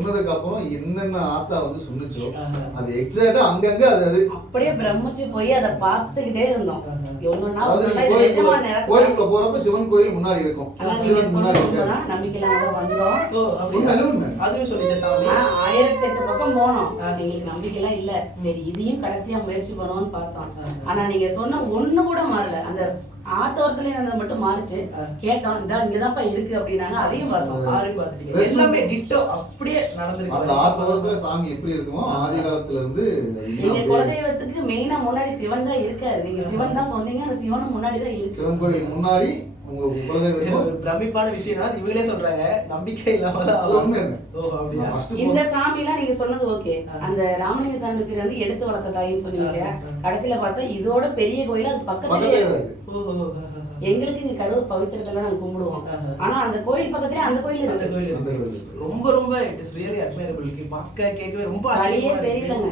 சொன்னதுக்கு அப்புறம் என்னென்ன ஆத்தா வந்து சொன்னுச்சோ அது எக்ஸாக்ட்டா அங்கங்க அது அப்படியே பிரமிச்சு போய் அதை பார்த்துக்கிட்டே இருந்தோம். கோயிலுக்குள்ள போறப்ப சிவன் கோயில் முன்னாடி இருக்கும். சிவன் முன்னாடி இருக்கும். நம்பிக்கையில வந்தோம். அதுவே சொல்லிட்டேன் சாமி. 1008 பக்கம் போனோம். எங்களுக்கு நம்பிக்கை எல்லாம் இல்ல. சரி இதையும் கடைசியா முயற்சி பண்ணுவோம்னு பார்த்தோம். ஆனா நீங்க சொன்ன ஒண்ணு கூட மாறல. அந்த ஆத்தோரத்துல இருந்தது மட்டும் மாறிச்சு. கேட்டோம் இதான் இங்கதான்ப்பா இருக்கு அப்படின்னாங்க. அதையும் பார்த்தோம். பார்த்துட்டீங்க. எல்லாமே டிட்டோ அப்படியே நடந்துருக்கு. அந்த ஆத்தோரத்துல சாமி எப்படி இருக்குமோ ஆதி காலத்துல இருந்து எங்க குலதெய்வத்துக்கு மெயினா முன்னாடி சிவன் தான் இருக்காரு. நீங்க சிவன் தான் சொன்னீங்க. அந்த சிவனும் முன்னாடி தான் இருக்கு. சிவன் கோயில் முன்னாடி உங்க குலதெய்வம் பிரமிப்பான விஷயம் இவங்களே சொல்றாங்க. நம்பிக்கை இல்லாம இந்த சாமி எல்லாம் நீங்க சொன்னது ஓகே. அந்த ராமலிங்க சாமி சீரை வந்து எடுத்து வளர்த்த தாயின்னு சொன்னீங்க இல்லையா? கடைசியில பார்த்தா இதோட பெரிய கோயில் அது பக்கத்துலயே எங்களுக்கு இங்க கரூர் பவித்திரத்துல நாங்க கும்பிடுவோம். ஆனா அந்த கோயில் பக்கத்துலயே அந்த கோயில் இருக்கு. ரொம்ப ரொம்ப இட் இஸ் ரியலி அட்மைரபிள். பார்க்க கேட்கவே ரொம்ப வழியே தெரியலங்க.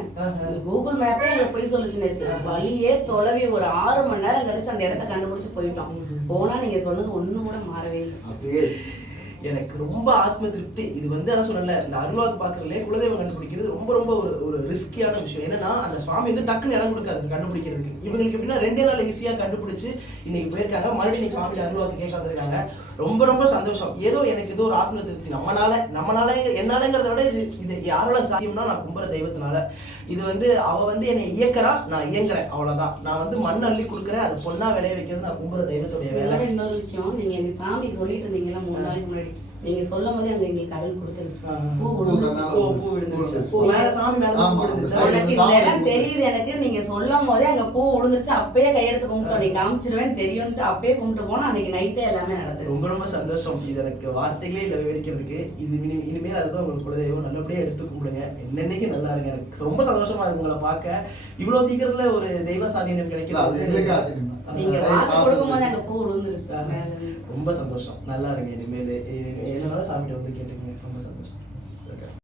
கூகுள் மேப்பே எங்களுக்கு போய் சொல்லுச்சு நேத்து. வழியே தொலைவி ஒரு 6 மணி நேரம் கழிச்சு அந்த இடத்த கண்டுபிடிச்சு போயிட்டோம். போனா நீங்க சொன்னது ஒண்ணு கூட மாறவே இல்லை. எனக்கு ரொம்ப ஆத்ம திருப்தி. இது வந்து அதான் சொன்னல, இந்த அருள்வாக்கு பாக்குறதுல குலதெய்வம் கண்டுபிடிக்கிறது ரொம்ப ரொம்ப ஒரு ரிஸ்கியான விஷயம். என்னன்னா அந்த சுவாமி வந்து டக்குன்னு இடம் கொடுக்காது கண்டுபிடிக்கிறதுக்கு. இவங்களுக்கு எப்படின்னா 2 நாள் ஈஸியா கண்டுபிடிச்சு இன்னைக்கு போயிருக்காங்க. மறுபடியும் சுவாமி அருள்வாக்கு கேட்க வந்திருக்காங்க. ரொம்ப ரொம்ப சந்தோஷம். ஏதோ எனக்கு ஏதோ ஒரு ஆத்ம திருப்தி. நம்மளால என்னாலங்கிறத விட இது யாரோட சாத்தியம்னா நான் கும்புற தெய்வத்தினால. இது வந்து அவ வந்து என்னை இயக்கறா, நான் இயங்குறேன், அவ்வளவுதான். நான் வந்து மண் அள்ளி கொடுக்குறேன், அது பொண்ணா விளைய வைக்கிறது நான் கும்புற தெய்வத்துடைய வேலை. இன்னொரு விஷயம், நீங்க எனக்கு சாமி சொல்லிட்டு இருந்தீங்களா 3 நாளைக்கு முன்னாடி, நீங்க சொல்லும் போதே அங்க எங்களுக்கு அருள் கொடுத்துருச்சு. பூ விழுந்துச்சு. வேற சாமி மேல பூ விழுந்துச்சு. எனக்கு இந்த இடம் தெரியுது. எனக்கு நீங்க சொல்லும் போதே அங்க பூ விழுந்துச்சு. அப்பயே கையெடுத்து கும்பிட்டோம். நீ காமிச்சிருவேன்னு தெரியும்ட்டு அப்பயே கும்பிட்டு போனா அன்னைக்கு நைட்டே எல்லாமே நடந்தது. ரொம்ப ரொம்ப சந்தோஷம். இது எனக்கு வார்த்தைகளே இல்லை விவரிக்கிறதுக்கு. இது இனிமேல் அதுதான் உங்களுக்கு குலதெய்வம். நல்லபடியா எடுத்து கும்பிடுங்க. என்னன்னைக்கு நல்லா இருங்க. எனக்கு ரொம்ப சந்தோஷமா இருக்கு உங்களை பார்க்க. இவ்வளவு சீக்கிரத்துல ஒரு தெய்வ சாதீனம் கிடைக்கிறது. நீங்க வாக்கு கொடுக்கும்போது அங்க பூ விழுந்துருச்சு. ரொம்ப சந்தோஷம். நல்லா இருங்க. இனிமேல் என்னனாலும் சாமிகிட்ட வந்து கேட்டுக்கோங்க. ரொம்ப சந்தோஷம்.